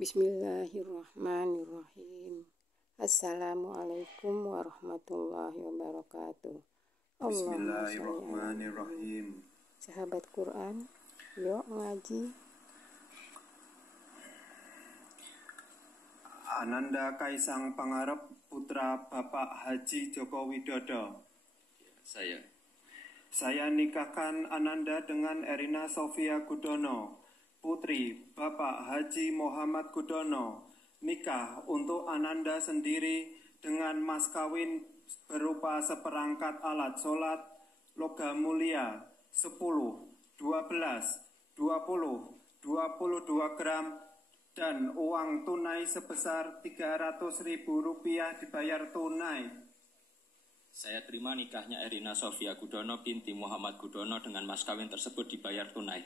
Bismillahirrahmanirrahim. Assalamualaikum warahmatullahi wabarakatuh. Bismillahirrahmanirrahim. Sahabat Quran, yuk ngaji. Ananda Kaisang Pangarep, putra Bapak Haji Joko Widodo. Saya nikahkan Ananda dengan Erina Sofia Gudono, putri Bapak Haji Muhammad Gudono. Nikah untuk Ananda sendiri dengan mas kawin berupa seperangkat alat sholat logam mulia 10, 12, 20, 22 gram dan uang tunai sebesar Rp300.000 dibayar tunai. Saya terima nikahnya Erina Sofia Gudono binti Muhammad Gudono dengan mas kawin tersebut dibayar tunai.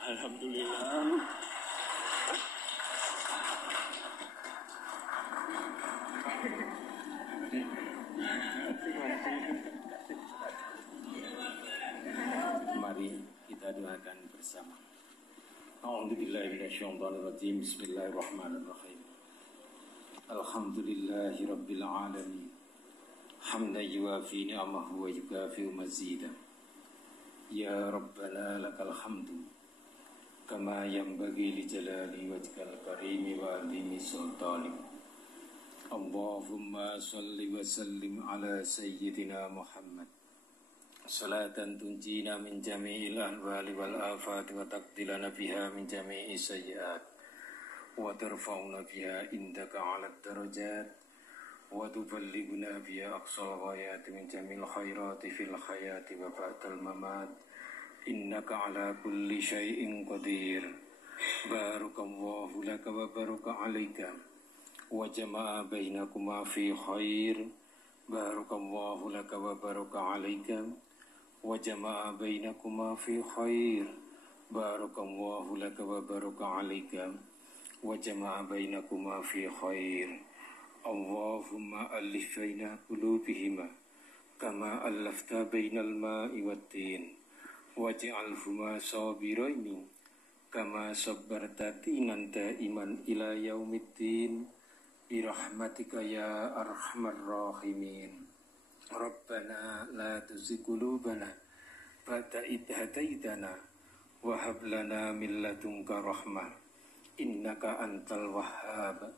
Alhamdulillah. Mari kita doakan bersama. A'udzubillahiminasyaitonirrajim. Bismillahirrahmanirrahim. Alhamdulillahirabbil alamin. Hamdan yuwafi ni'amahu wa yukafi'u mazidah. Ya Rabbana lakal hamdu kama yanbaghi li jalali wajhikal karimi wa 'azimi sultanik. Allahumma shalli wa sallim ala sayyidina Muhammad. Salatan tunjina min jami'il ahwali wal afati wa taqdilana biha min jami'i sayyi'at wa tarfa'una biha indaka 'ala darajat wa tuballighuna biha aqsal ghayati min jami'il khairati fil hayati wa ba'dal mamat. Innaka 'ala kulli syai'in qadir. Barakallahu laka wa baraka 'alaika wa jama'a bainakuma fi khair. Barakallahu laka wa baraka 'alaika wa jama'a bainakuma fi khair. Barakallahu laka wa baraka 'alaika wa jama'a bainakuma fi khair. Allahumma alif baina qulubihima kama allafta bainal ma'i wat tin waj'alhuma sabiraini kama sabbarta tinan daiman ila yaumiddin birahmatika ya arhamar rahimin. Rabbana la tuzigh qulubana ba'da idh hadaitana wa hab lana min ladunka rahmah innaka antal wahhab.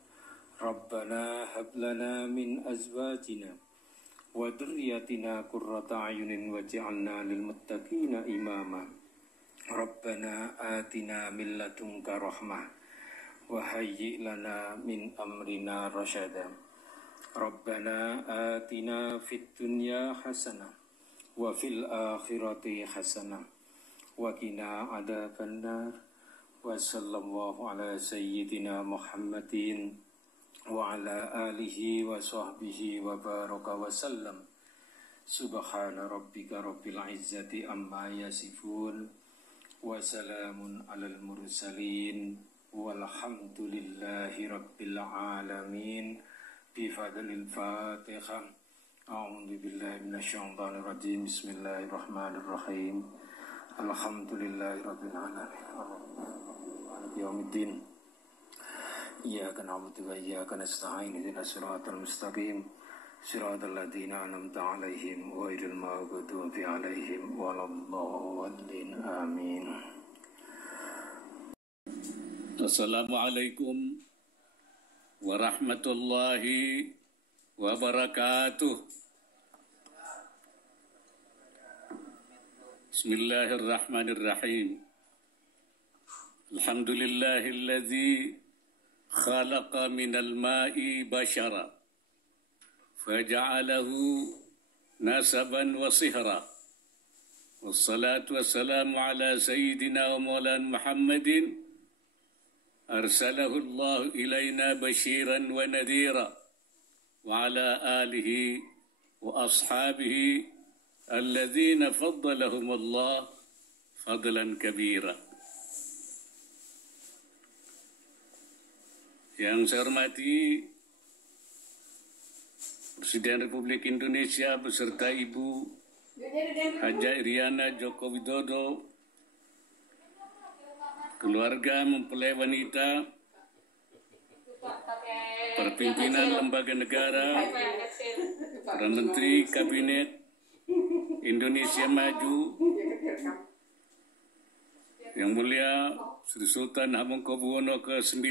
Rabbana hab lana min azwajina wa dhurriyyatina qurrata a'yunin waj'alna lil muttaqina imama. Rabbana atina min ladunka rahmah wa hayyi' lana min amrina rasyada. Rabbana atina fid dunya hasanah wa fil akhirati hasanah wa qina adzabannar. Wa sallallahu ala sayyidina Muhammadin wa ala alihi wa sahbihi wa baraka wa sallam. Subhana rabbika rabbil izzati amma yasifun wa salamun alal mursalin walhamdulillahi rabbil alamin. Bifadlil Fatihah. A'udzu billahi minasyaitonir rajim. Bismillahirrahmanirrahim. Alhamdulillahi rabbil alamin. Yaumiddin. Iyyaka na'budu wa iyyaka nasta'in. Ihdinas siratal mustaqim. Siratal ladzina an'amta 'alaihim ghairil maghdubi 'alaihim waladdallin. Amin. Assalamualaikum warahmatullahi wabarakatuh. Bismillahirrahmanirrahim. Alhamdulillahilladzi khalaqa minal ma'i bashara faja'alahu nasaban wa sihra. Wassalatu wassalamu ala sayyidina wa maulana Muhammadin arsalahu Allah ilaina bashiran wa nadhira wa ala alihi wa ashabihi alladzina faddalahum Allah fadlan kabira. Yang saya hormati Presiden Republik Indonesia beserta Ibu Haja Iriana Joko Widodo, keluarga mempelai wanita, perpimpinan lembaga negara, para menteri kabinet Indonesia Maju, Yang Mulia Sri Sultan Hamengkubuwono ke-9,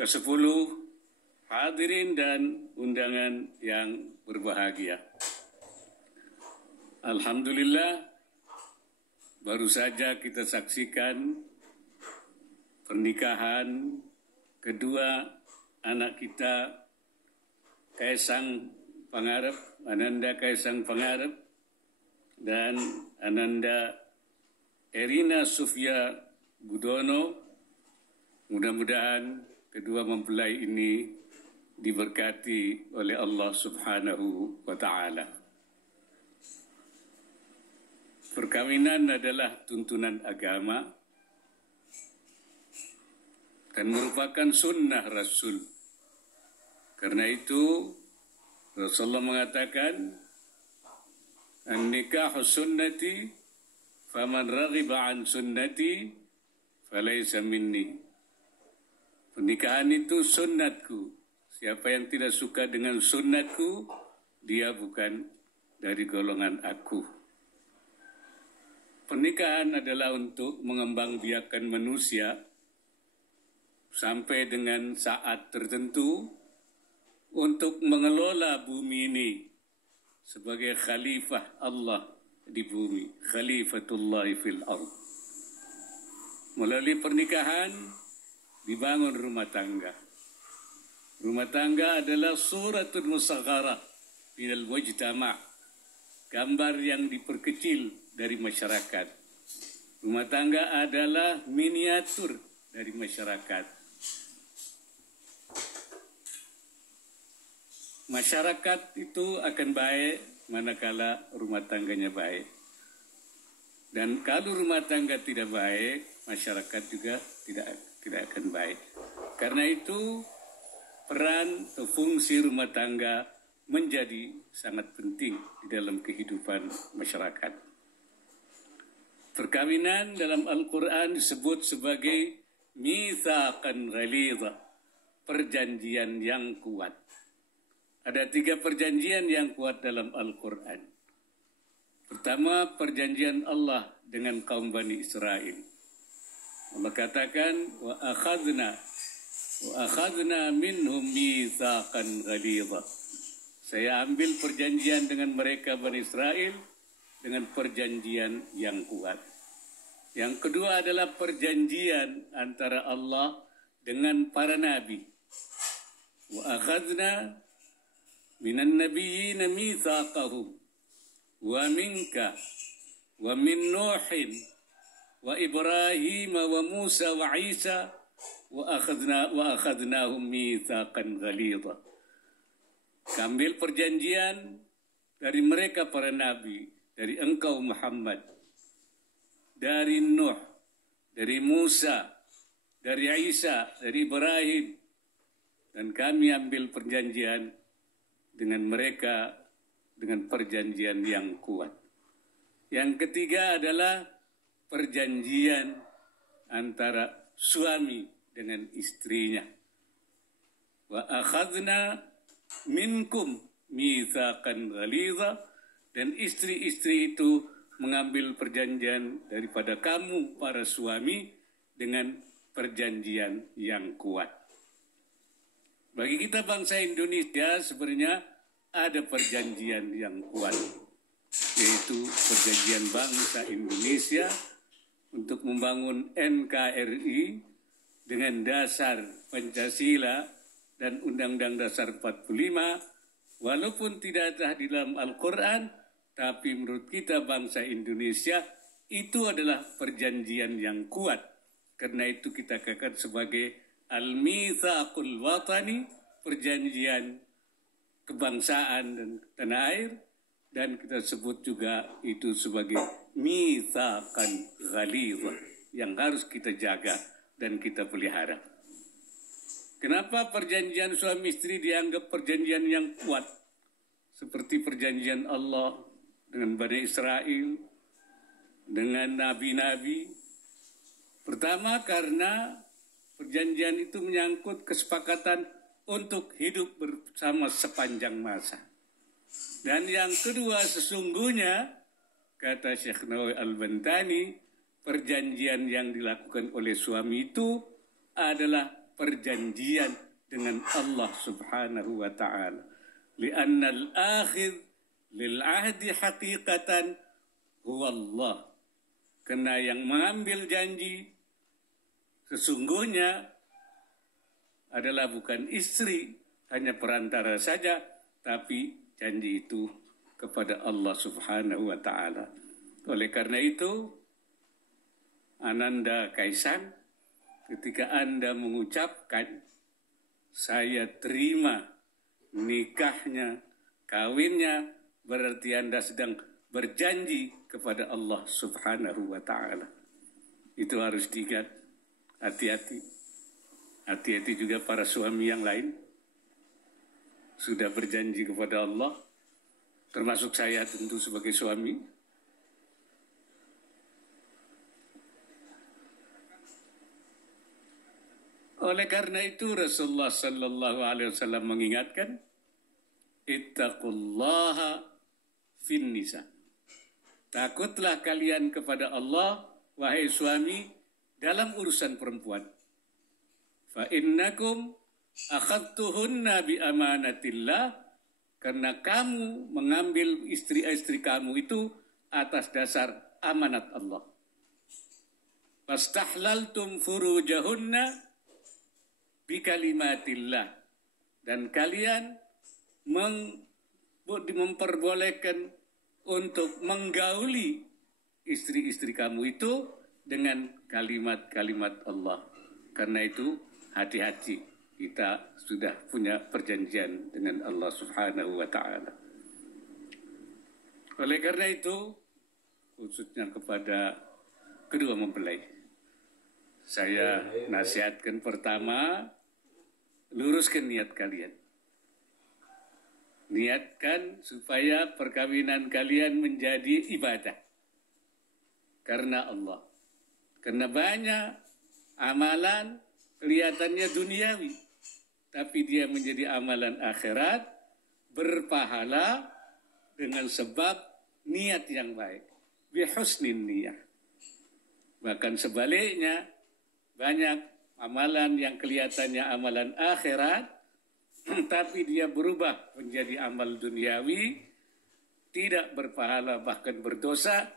ke-10, hadirin dan undangan yang berbahagia. Alhamdulillah, baru saja kita saksikan pernikahan kedua anak kita, Kaisang Pangarep, Ananda Kaisang Pangarep, dan Ananda Erina Sofia Gudono. Mudah-mudahan kedua mempelai ini diberkati oleh Allah Subhanahu wa Ta'ala. Perkawinan adalah tuntunan agama dan merupakan sunnah Rasul. Karena itu Rasulullah mengatakan, "An-nikahu sunnati, faman raghiba an sunnati, falaysa minni." Pernikahan itu sunnatku. Siapa yang tidak suka dengan sunnatku, dia bukan dari golongan aku. Pernikahan adalah untuk mengembangbiakan manusia sampai dengan saat tertentu untuk mengelola bumi ini sebagai khalifah Allah di bumi, khalifatullah fil ardh. Melalui pernikahan dibangun rumah tangga. Rumah tangga adalah suratul musagharah minal mujtama', gambar yang diperkecil dari masyarakat. Rumah tangga adalah miniatur dari masyarakat. Masyarakat itu akan baik manakala rumah tangganya baik. Dan kalau rumah tangga tidak baik, masyarakat juga tidak akan baik. Karena itu peran atau fungsi rumah tangga menjadi sangat penting di dalam kehidupan masyarakat. Perkawinan dalam Al-Quran disebut sebagai mitsaqan ghalidha, perjanjian yang kuat. Ada 3 perjanjian yang kuat dalam Al-Quran. Pertama, perjanjian Allah dengan kaum Bani Israel. Allah katakan, wa akhadna minhum mitsaqan ghalidha. Saya ambil perjanjian dengan mereka Bani Israel dengan perjanjian yang kuat. Yang kedua adalah perjanjian antara Allah dengan para nabi. Wa akhadna minan nabiyyina mitsaqahum wa minka wa min Nuhin wa Ibrahim wa Musa wa Isa wa akhadnahum mitsaqan ghalidha. Ambil perjanjian dari mereka para nabi, dari engkau Muhammad, dari Nuh, dari Musa, dari Isa, dari Ibrahim, dan kami ambil perjanjian dengan mereka dengan perjanjian yang kuat. Yang ketiga adalah perjanjian antara suami dengan istrinya. Wa akhadna minkum mitsaqan ghalidha, dan istri-istri itu mengambil perjanjian daripada kamu para suami dengan perjanjian yang kuat. Bagi kita bangsa Indonesia sebenarnya ada perjanjian yang kuat, yaitu perjanjian bangsa Indonesia untuk membangun NKRI dengan dasar Pancasila dan Undang-Undang Dasar 45, walaupun tidak ada di dalam Al-Quran, tapi menurut kita bangsa Indonesia itu adalah perjanjian yang kuat. Karena itu kita katakan sebagai Al-Mitsaqul Watani, perjanjian kebangsaan dan tanah air, dan kita sebut juga itu sebagai Mitsaqan Ghalidha yang harus kita jaga dan kita pelihara. Kenapa perjanjian suami istri dianggap perjanjian yang kuat? Seperti perjanjian Allah dengan Bani Israel, dengan nabi-nabi, Pertama, karena perjanjian itu menyangkut kesepakatan untuk hidup bersama sepanjang masa. Dan yang kedua, sesungguhnya, kata Syekh Nawawi Al-Bantani, perjanjian yang dilakukan oleh suami itu adalah perjanjian dengan Allah Subhanahu wa ta'ala. Lianna al-akhir lil-ahdi haqiqatan huwa Allah. Karena yang mengambil janji sesungguhnya adalah bukan istri, hanya perantara saja, tapi janji itu kepada Allah Subhanahu wa ta'ala. Oleh karena itu, Ananda Kaisang, ketika Anda mengucapkan, saya terima nikahnya, kawinnya, berarti Anda sedang berjanji kepada Allah Subhanahu wa ta'ala. Itu harus diingat, hati-hati. Hati-hati juga para suami yang lain. Sudah berjanji kepada Allah, termasuk saya tentu sebagai suami. Oleh karena itu Rasulullah sallallahu alaihi wasallam mengingatkan, ittaqullaha fin nisa. Takutlah kalian kepada Allah, wahai suami, dalam urusan perempuan. Fa innakum akhadtuhunna bi amanatillah, karena kamu mengambil istri-istri kamu itu atas dasar amanat Allah. Fastahlaltum furujahunna bi kalimatillah, dan kalian memperbolehkan untuk menggauli istri-istri kamu itu dengan kalimat-kalimat Allah. Karena itu hati-hati, kita sudah punya perjanjian dengan Allah Subhanahu wa ta'ala. Oleh karena itu, khususnya kepada kedua mempelai, saya nasihatkan pertama, luruskan niat kalian. Niatkan supaya perkawinan kalian menjadi ibadah karena Allah. Karena banyak amalan kelihatannya duniawi, tapi dia menjadi amalan akhirat, berpahala dengan sebab niat yang baik. Bihusnin niyah. Bahkan sebaliknya, banyak amalan yang kelihatannya amalan akhirat, tapi dia berubah menjadi amal duniawi, tidak berpahala bahkan berdosa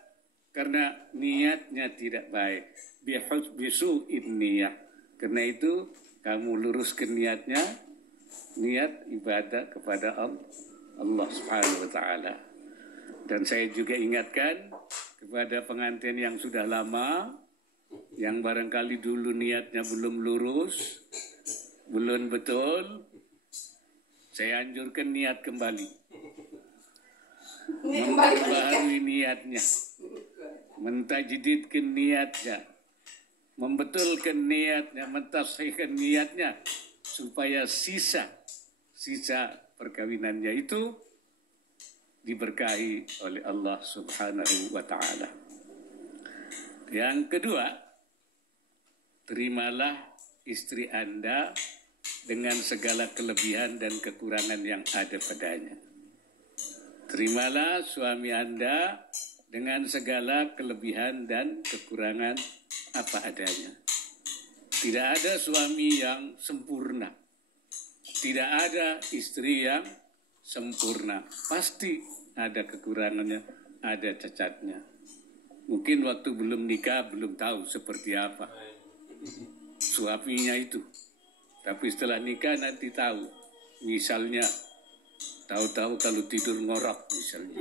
karena niatnya tidak baik. Bisu'in niyah. Karena itu kamu luruskan niatnya, niat ibadah kepada Allah Subhanahu wa ta'ala. Dan saya juga ingatkan kepada pengantin yang sudah lama, yang barangkali dulu niatnya belum lurus, belum betul, saya anjurkan niat kembali. Memperbaharui niatnya, mentajdidkan niatnya, membetulkan niatnya, mentasihkan niatnya, supaya sisa perkawinannya itu diberkahi oleh Allah Subhanahu wa ta'ala. Yang kedua, terimalah istri Anda dengan segala kelebihan dan kekurangan yang ada padanya. Terimalah suami Anda dengan segala kelebihan dan kekurangan apa adanya. Tidak ada suami yang sempurna. Tidak ada istri yang sempurna. Pasti ada kekurangannya, ada cacatnya. Mungkin waktu belum nikah belum tahu seperti apa suaminya itu. Tapi setelah nikah nanti tahu. Misalnya, tahu-tahu kalau tidur ngorok misalnya.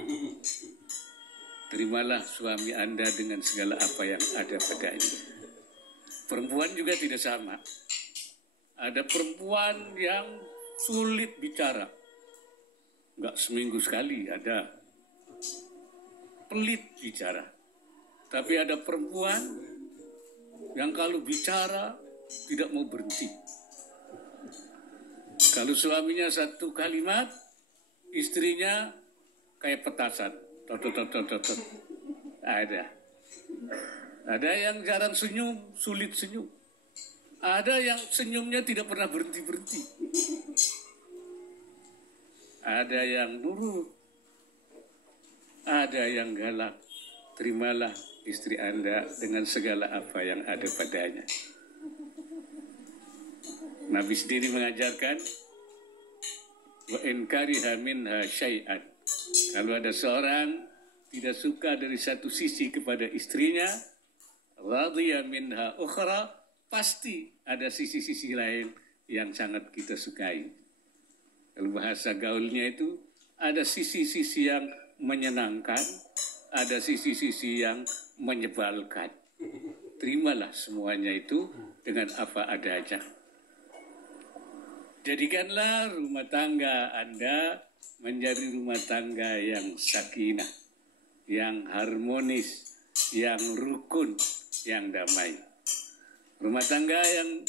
Terimalah suami Anda dengan segala apa yang ada padanya. Perempuan juga tidak sama. Ada perempuan yang sulit bicara. Enggak seminggu sekali ada. Pelit bicara. Tapi ada perempuan yang kalau bicara tidak mau berhenti. Kalau suaminya satu kalimat, istrinya kayak petasan. Tot. Ada. Ada yang jarang senyum, sulit senyum. Ada yang senyumnya tidak pernah berhenti-berhenti. Ada yang nurut. Ada yang galak. Terimalah istri Anda dengan segala apa yang ada padanya. Nabi sendiri mengajarkan, wa in kariha minha syai'an. Kalau ada seorang tidak suka dari satu sisi kepada istrinya, radhiya minha ukhra, pasti ada sisi-sisi lain yang sangat kita sukai. Kalau bahasa gaulnya itu, ada sisi-sisi yang menyenangkan, ada sisi-sisi yang menyebalkan. Terimalah semuanya itu dengan apa adanya. Jadikanlah rumah tangga Anda menjadi rumah tangga yang sakinah, yang harmonis, yang rukun, yang damai. Rumah tangga yang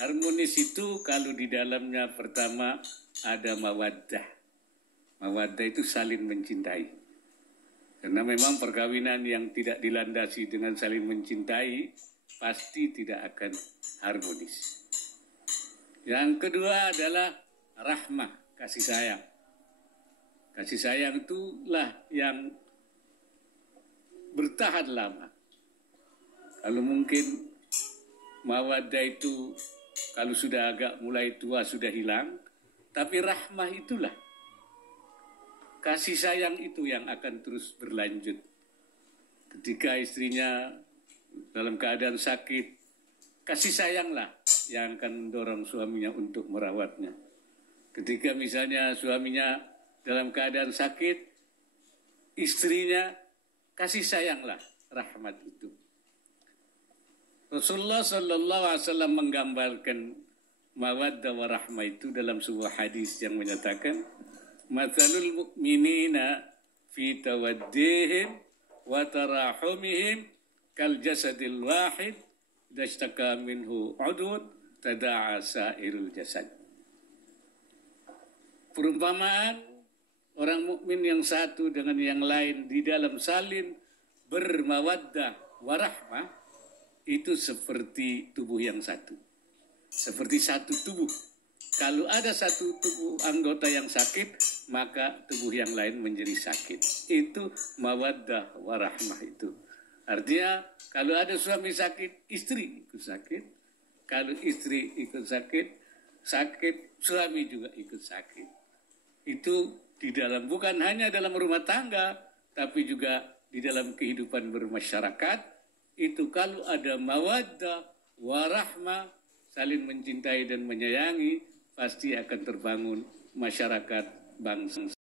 harmonis itu kalau di dalamnya pertama ada mawaddah. Mawaddah itu saling mencintai. Karena memang perkawinan yang tidak dilandasi dengan saling mencintai pasti tidak akan harmonis. Yang kedua adalah rahmah, kasih sayang. Kasih sayang itulah yang bertahan lama. Kalau mungkin mawaddah itu kalau sudah agak mulai tua sudah hilang, tapi rahmah itulah, kasih sayang itu yang akan terus berlanjut. Ketika istrinya dalam keadaan sakit, kasih sayanglah yang akan mendorong suaminya untuk merawatnya. Ketika misalnya suaminya dalam keadaan sakit, istrinya kasih sayanglah rahmat itu. Rasulullah SAW menggambarkan mawaddah wa rahmah itu dalam sebuah hadis yang menyatakan, mathalul mu'minina fi tawaddihim wa tarahumihim kal jasadil wahid idashtaka minhu udud tada'a sairul jasad. Perumpamaan orang mukmin yang satu dengan yang lain di dalam saling bermawaddah warahmah itu seperti tubuh yang satu. Seperti satu tubuh. Kalau ada satu tubuh anggota yang sakit, maka tubuh yang lain menjadi sakit. Itu mawaddah warahmah itu. Artinya kalau ada suami sakit, istri ikut sakit. Kalau istri ikut sakit, suami juga ikut sakit. Itu di dalam, bukan hanya dalam rumah tangga, tapi juga di dalam kehidupan bermasyarakat. Itu kalau ada mawaddah warahmah, saling mencintai dan menyayangi, pasti akan terbangun masyarakat bangsa.